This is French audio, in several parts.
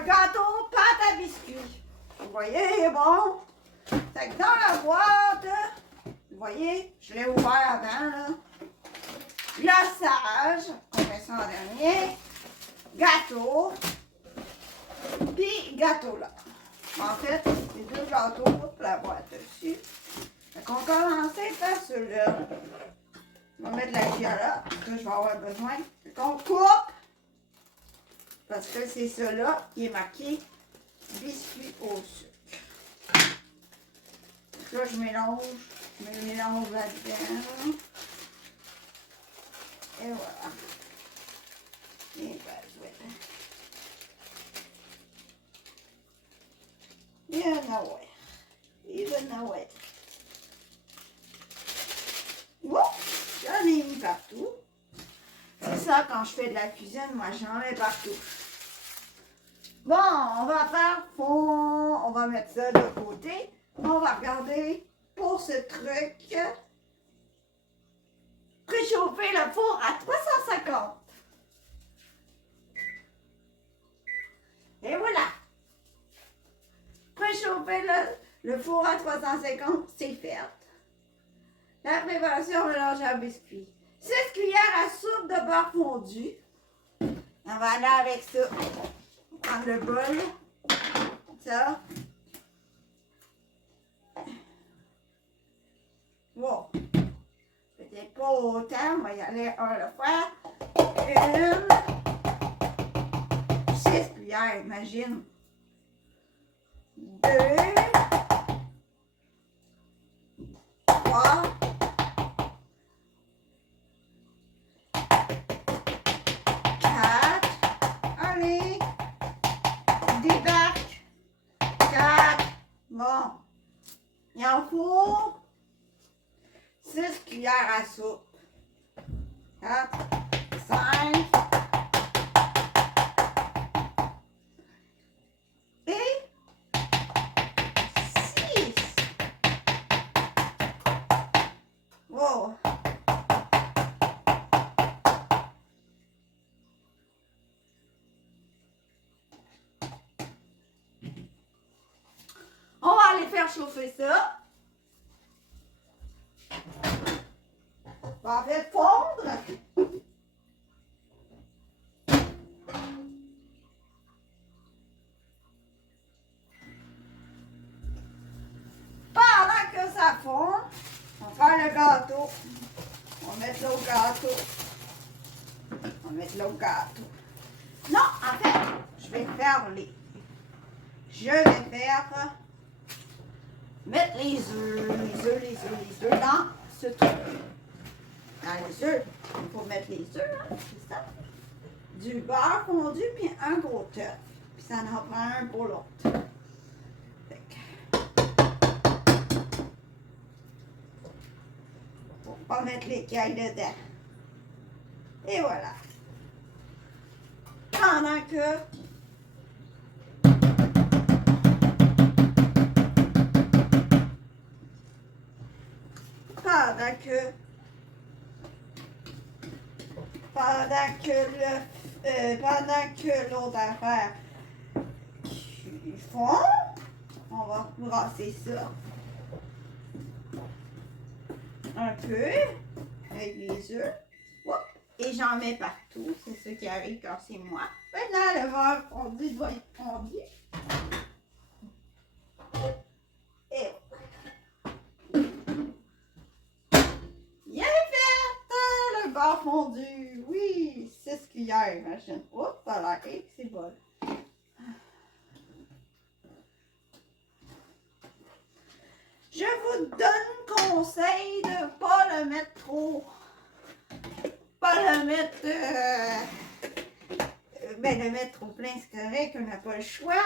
un gâteau pâte à biscuits. Vous voyez, bon. Fait que dans la boîte, vous voyez, je l'ai ouvert avant, là. Glaçage, on met ça en dernier. Gâteau. Puis gâteau là. En fait, c'est 2 gâteaux pour la boîte dessus. Fait qu'on commence par ceux-là. On va mettre la cuillère là, parce que je vais avoir besoin. Fait qu'on coupe. Parce que c'est ceux-là qui est marqué biscuit au sucre. Donc là, je mélange là-dedans. Et voilà. Et ben, je vais. Even away. Bon, j'en ai mis partout. C'est ça, quand je fais de la cuisine, moi, j'en mets partout. Bon, on va faire fond. On va mettre ça de côté. On va regarder pour ce truc. Préchauffer le four à 350. Et voilà. Préchauffer le four à 350, c'est fait. La préparation mélange à biscuit. 6 cuillères à soupe de beurre fondu. On va aller avec ça. On va prendre le bol. Ça. Bon. Peut-être pas autant, on va y aller un à la fois. 6 cuillères, imagine. 2, 3, 4, allez, débarque, 4, bon, il en faut 6 cuillères à soupe, 4, 5, et 6. Wow. On va aller faire chauffer ça. On va faire fondre. Pendant que ça fond, on va faire le gâteau. On va mettre l'eau au gâteau. On va mettre l'eau au gâteau. Non, en fait, je vais faire mettre les œufs dans ce truc. Dans les œufs, il faut mettre les œufs, hein, c'est ça. Du beurre fondu, puis un gros œuf. Puis ça en prend un pour l'autre. Pour pas mettre l'écaille dedans. Et voilà. Pendant que l'autre affaire fond, on va brasser ça un peu avec les œufs. Et j'en mets partout. C'est ce qui arrive quand c'est moi. Maintenant, le beurre fondu doit être fondu. Et bien fait! Le beurre fondu. Oui, 6 cuillères, imagine. Oups, voilà. Et c'est bon. Je vous donne conseil de ne pas le mettre trop. Pas le mettre, le mettre trop plein, c'est correct, on n'a pas le choix.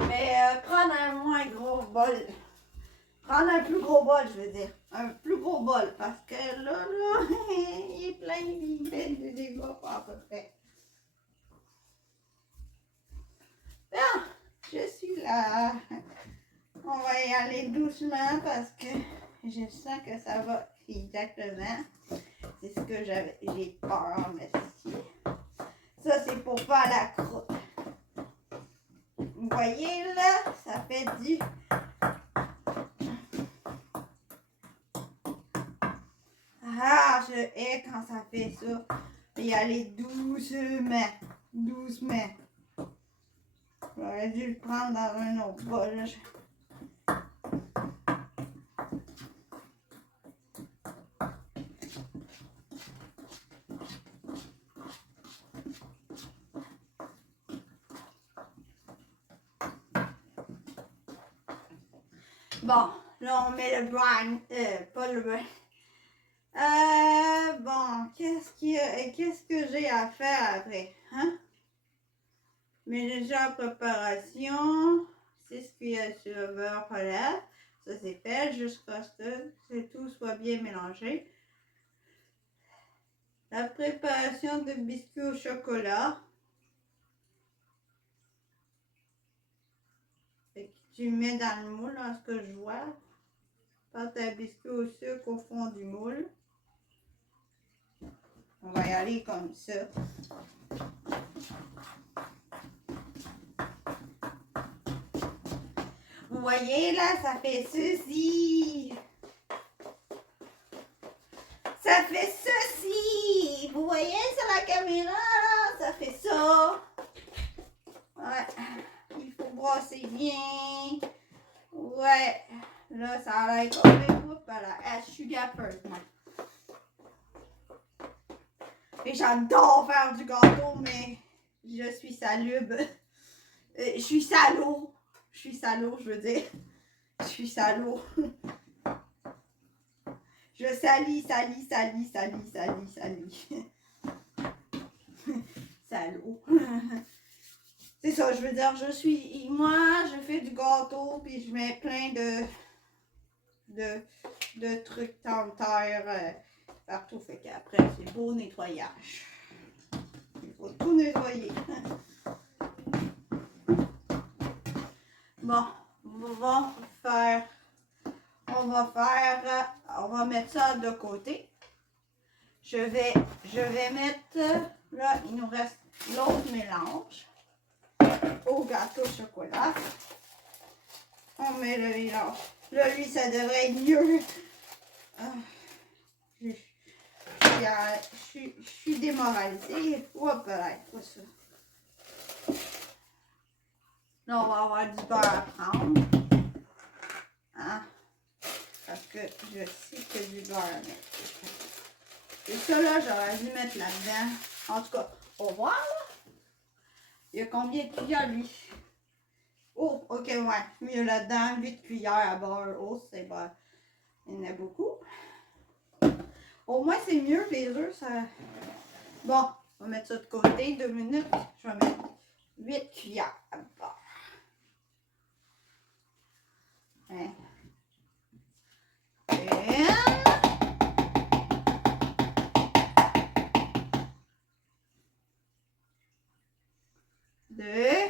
Mais prendre un moins gros bol. Prendre un plus gros bol, je veux dire. Un plus gros bol, parce que là, il est plein, il fait de dégâts à peu près. Bien, je suis là. On va y aller doucement parce que je sens que ça va exactement. C'est ce que j'ai peur, mais ici. Ça, c'est pour pour faire la croûte. Vous voyez là, ça fait du... Ah, je hais quand ça fait ça. Et aller doucement. Doucement. J'aurais dû le prendre dans un autre bol. Bon, là on met le brine, pas le brine. Bon, qu'est-ce que j'ai à faire après, hein? Mais déjà en préparation, 6 cuillères sur beurre polaire, ça c'est fait jusqu'à ce que tout soit bien mélangé. La préparation de biscuits au chocolat. Fait que tu mets dans le moule, à ce que je vois. Pâte à biscuits au sucre au fond du moule. On va y aller comme ça. Vous voyez là, ça fait ceci. Ça fait ceci. Vous voyez sur la caméra là, ça fait ça. Ouais, il faut brosser bien. Ouais, là ça a l'air comme un groupe voilà. Je suis gaffer's, moi. Et j'adore faire du gâteau, mais je suis salubre. Je suis salaud. Je suis salaud, je veux dire. Je suis salaud. Je salis. Salaud. C'est ça, je veux dire, moi, je fais du gâteau, puis je mets plein de trucs en terre partout. Fait qu'après, c'est beau nettoyage. Il faut tout nettoyer. Bon, on va mettre ça de côté. Je vais mettre, là, il nous reste l'autre mélange au gâteau au chocolat. On met le mélange. Là, lui, ça devrait être mieux. Je suis démoralisée. Hop là, pas ça. Là, on va avoir du beurre à prendre. Hein? Parce que je sais que du beurre à mettre. Et ça, là, j'aurais dû mettre là-dedans. En tout cas, on va voir, là. Il y a combien de cuillères, lui? Oh, ok, ouais. Mieux là-dedans, 8 cuillères à beurre. Oh, c'est bon. Il y en a beaucoup. Au moins, c'est mieux que les œufs, ça... Bon, on va mettre ça de côté. 2 minutes. Je vais mettre 8 cuillères à beurre. Hein? Deux.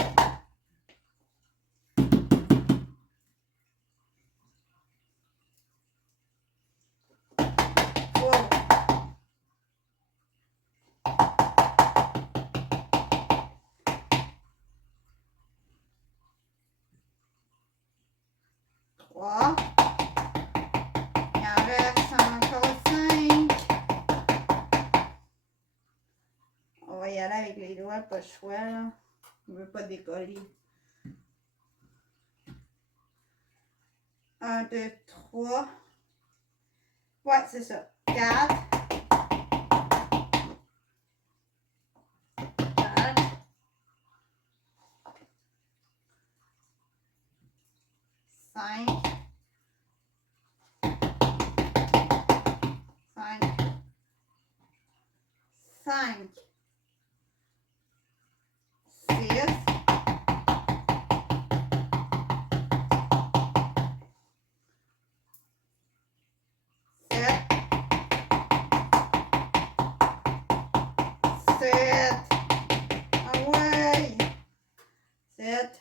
Trois. Il en reste encore 5. On va y aller avec les doigts, pas le choix, là. On ne veut pas décoller. 1, 2, 3. Ouais, c'est ça. 4. 5. 5. 6. 7. Ah ouais. 7.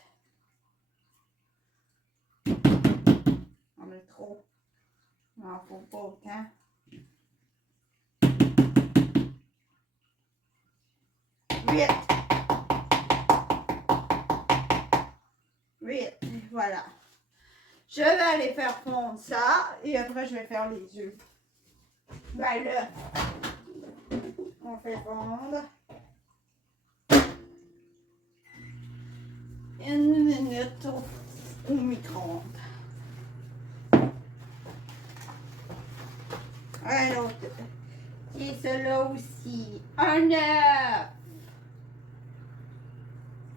On met trop. Non, faut pas autant. 8. Voilà. Je vais aller faire fondre ça et après je vais faire les œufs. Ben là, on fait fondre. 1 minute au micro-ondes. Un autre. Et celui-là aussi. Un œuf.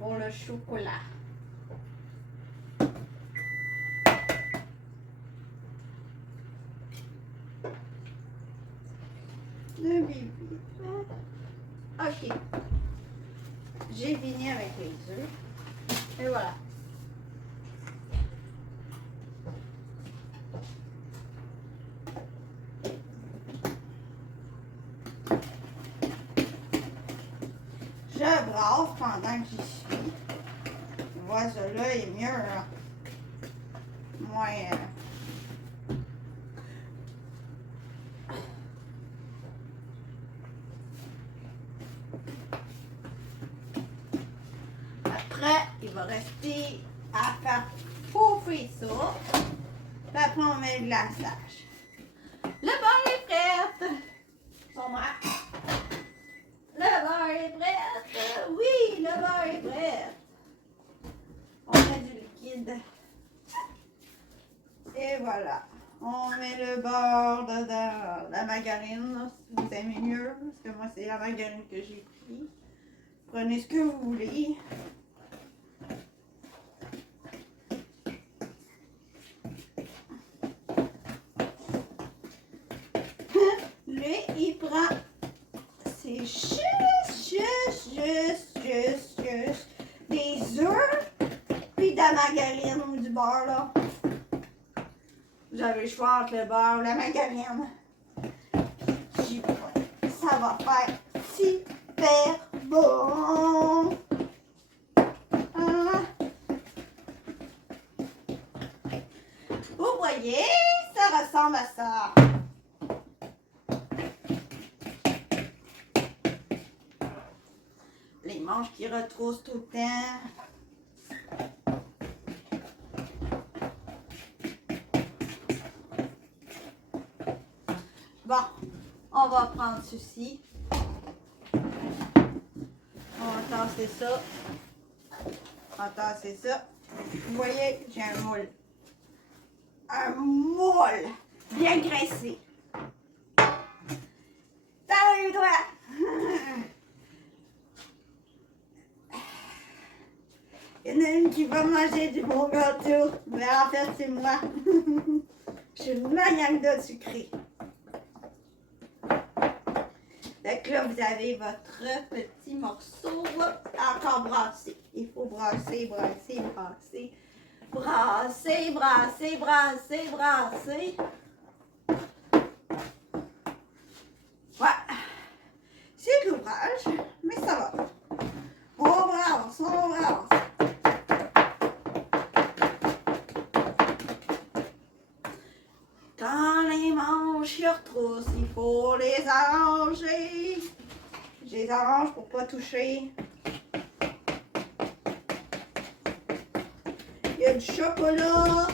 Pour le chocolat. Le bébé. Ok. J'ai fini avec les œufs. Et voilà. Je brasse pendant que j'y suis. Tu vois, celui-là est mieux. Hein? Moins. Après, il va rester à faire chauffer ça. Puis après, on met le glaçage. Le beurre est prêt. Son marque. Le beurre est prêt. Oui, le beurre est prêt. On met du liquide. Et voilà. On met le beurre dedans. La margarine, si vous aimez mieux. Parce que moi, c'est la margarine que j'ai pris. Prenez ce que vous voulez. Lui, il prend. C'est juste des œufs. Puis de la margarine ou du beurre, là. Vous avez le choix entre le beurre ou la margarine. Ça va faire super bon. Ah. Vous voyez, ça ressemble à ça. Les manches qui retroussent tout le temps. Bon, on va prendre ceci. On va tasser ça. On va tasser ça. Vous voyez, j'ai un moule. Un moule bien graissé. Salut toi! Il y en a une qui va manger du bon gâteau. Mais en fait, c'est moi. Je suis une maniaque de sucré. Donc là, vous avez votre petit morceau encore brassé. Il faut brasser, brasser, brasser. Brasser, brasser, brasser, brasser. Ouais. C'est de l'ouvrage, mais ça va. On brasse, on brasse. Quand les manches se retroussent, il faut les arranger. Je les arrange pour pas toucher. Il y a du chocolat.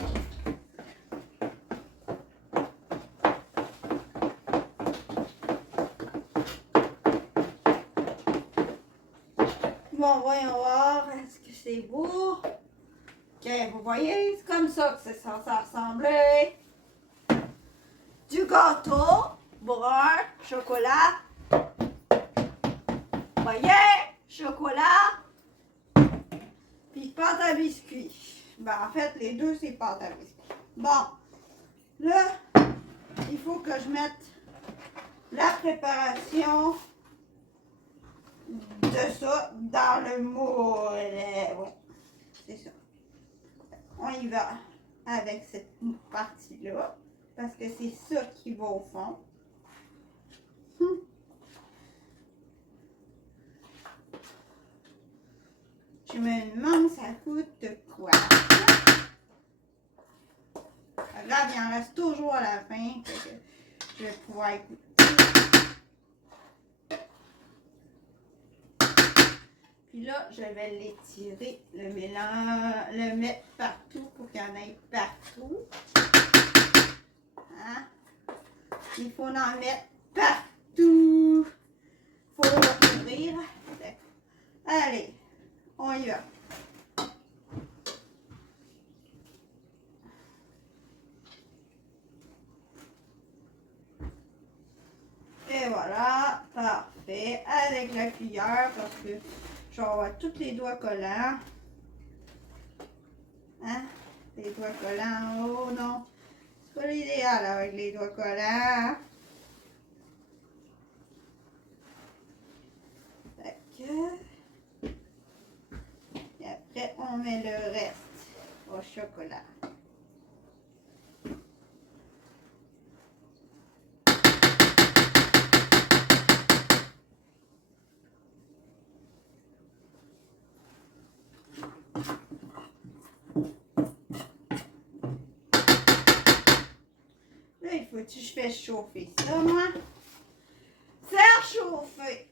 Bon, voyons voir. Est-ce que c'est beau? Ok, vous voyez, c'est comme ça que c'est censé ressembler. Du gâteau, brun, chocolat. Voyez, chocolat. Puis pâte à biscuits. Ben, en fait, les deux, c'est pâte à biscuits. Bon, là, il faut que je mette la préparation de ça dans le moule. Ouais, c'est ça. On y va avec cette partie-là, parce que c'est ça qui va au fond. Je me demande ça coûte quoi. Regarde, il en reste toujours à la fin. Que je vais pouvoir écouter. Puis là, je vais l'étirer, le mélange, le mettre partout pour qu'il y en ait partout. Hein? Il faut en mettre partout. Il faut l'ouvrir. Allez, on y va. Et voilà, parfait. Avec la cuillère, parce que je vais avoir tous les doigts collants. Hein? Les doigts collants en haut, non. C'est pas l'idéal avec les doigts collants. Fait que... Et après, on met le reste au chocolat. Là, il faut que je fasse chauffer ça, moi. Faire chauffer.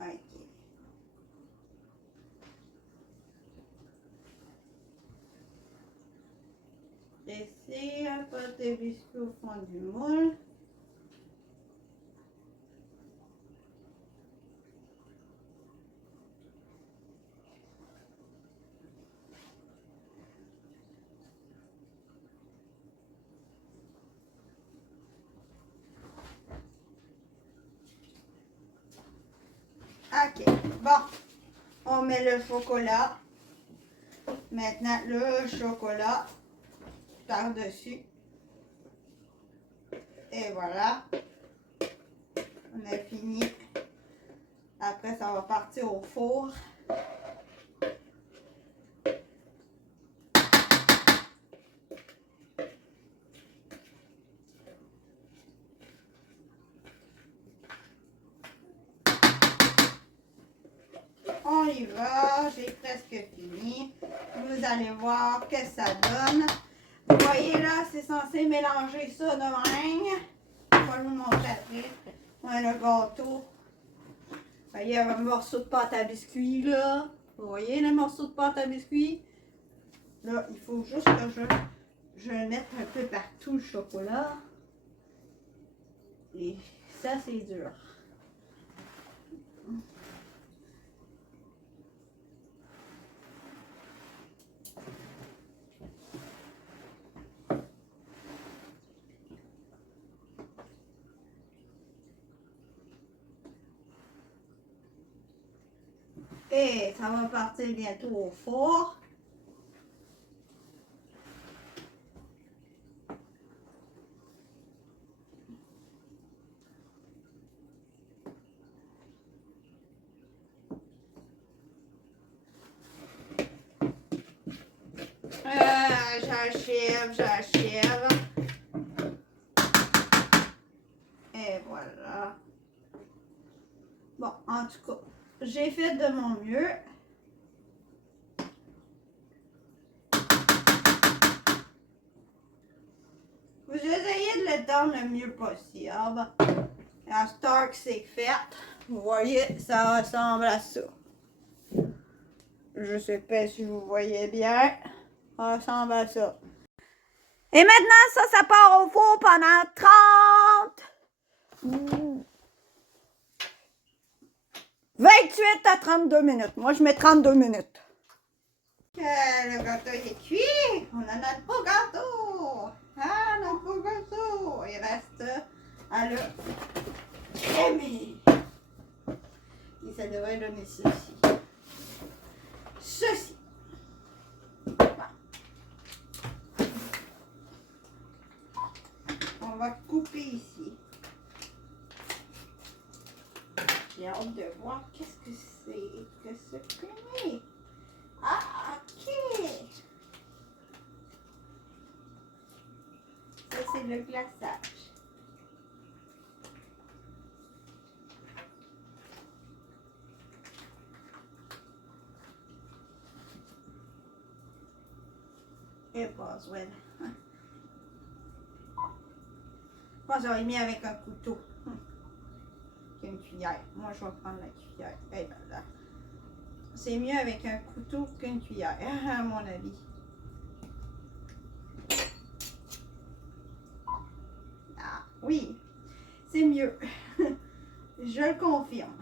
OK. Laissez un peu de biscuit au fond du moule. OK. Bon. On met le chocolat. Maintenant, le chocolat par-dessus. Et voilà. On a fini. Après, ça va partir au four. On y va, j'ai presque fini. Vous allez voir que ça donne. Vous voyez là, c'est censé mélanger ça de même. Je vais vous montrer après. Ouais, le gâteau. Vous voyez un morceau de pâte à biscuit là. Vous voyez le morceau de pâte à biscuit? Là, il faut juste que je mette un peu partout le chocolat. Et ça, c'est dur. Et ça va partir bientôt au four. J'achève. Et voilà. Bon, en tout cas, j'ai fait de mon mieux. Vous essayez de l'étendre le mieux possible. La star que c'est fait, vous voyez, ça ressemble à ça. Je sais pas si vous voyez bien. Ça ressemble à ça. Et maintenant, ça part au four pendant 28 à 32 minutes. Moi, je mets 32 minutes. Le gâteau est cuit. On a notre beau gâteau. Ah, notre beau gâteau. Il reste à le crémer. Et ça devrait donner ceci. Ceci. On va couper ici. J'ai hâte de voir qu'est-ce que c'est que ce crémé. Ah, ok. Ça, c'est le glaçage. Et Boswell. Moi, j'aurais mis avec un couteau. Une cuillère. cuillère. Moi, je vais prendre la cuillère. Eh ben là. C'est mieux avec un couteau qu'une cuillère, à mon avis. Ah, oui, c'est mieux. Je le confirme.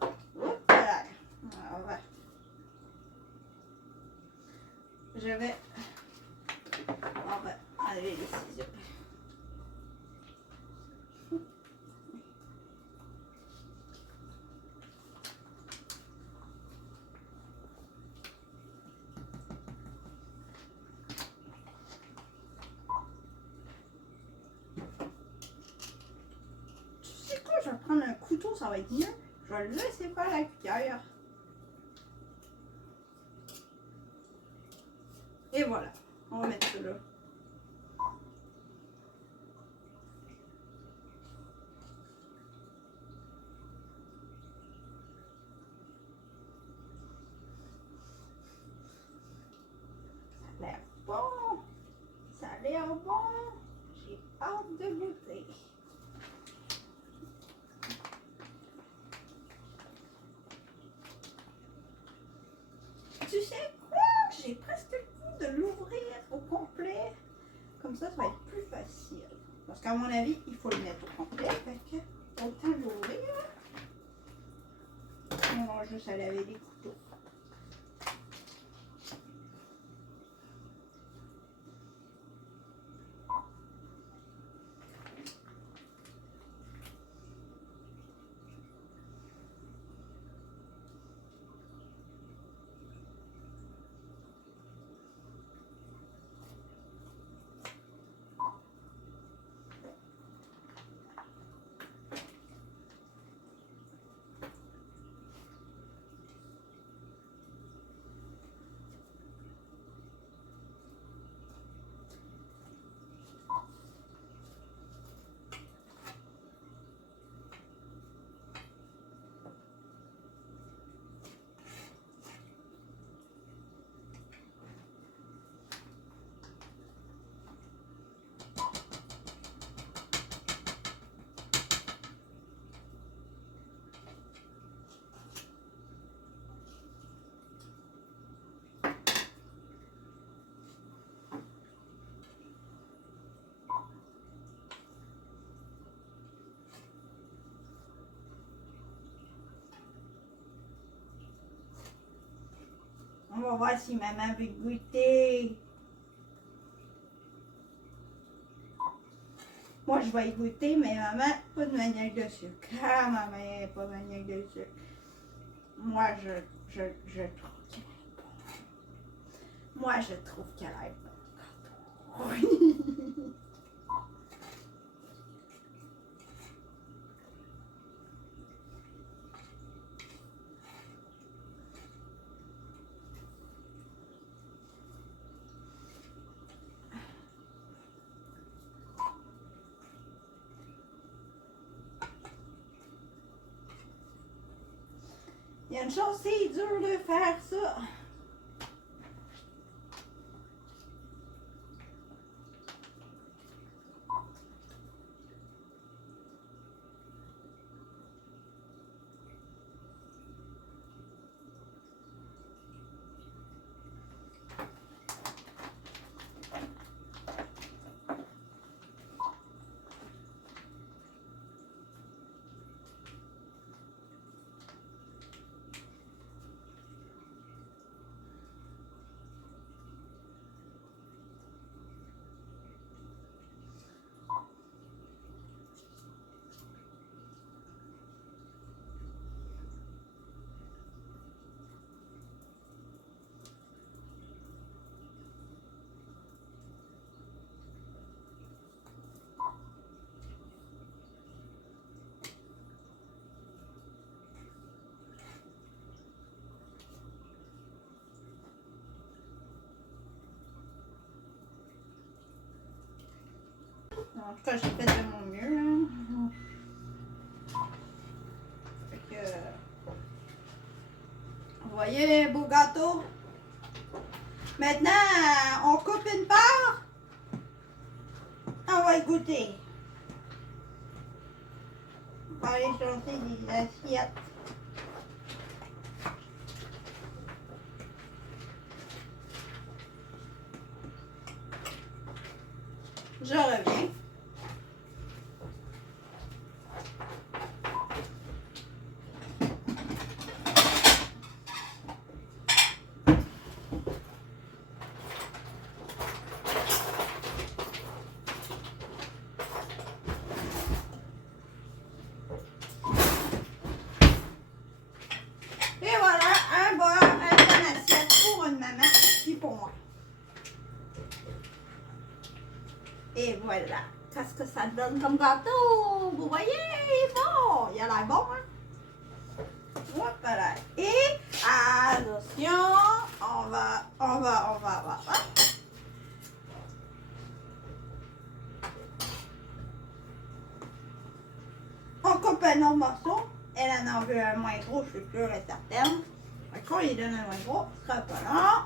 Oups, là. Alors, je vais... On va enlever les ciseaux. Tu sais quoi, je vais prendre un couteau, ça va être mieux. Je vais le laisser faire la cuillère. Et voilà, on va mettre ça là. Ça a l'air bon. Ça a l'air bon. J'ai hâte de goûter. Tu sais quoi? J'ai presque le goût de l'ouvrir au complet. Comme ça va être plus facile. Parce qu'à mon avis, il faut le mettre au complet. Fait que, autant l'ouvrir. On va juste à laver les couteaux. On va voir si maman veut goûter. Moi, je vais y goûter, mais maman, pas de manioc de sucre. Ah, maman, pas de manioc de sucre. Moi, je trouve qu'elle est bonne. Moi, je trouve qu'elle est bonne. Oui. Il y a une chose, c'est dur de faire ça. En tout cas, j'ai fait de mon mieux. Fait que, vous voyez, beau gâteau. Maintenant, on coupe une part. On va y goûter. aller chercher des assiettes. Je reviens. Et voilà, un bol, une assiette pour une maman, puis pour moi. Et voilà, qu'est-ce que ça donne comme gâteau? Vous voyez, bon, il a l'air bon, hein? Voilà. Et attention, on va. On coupe un autre morceau. Elle en veut un moins gros, je suis sûre et certaine. Fait qu'on lui donne un moins gros, ce sera pas long.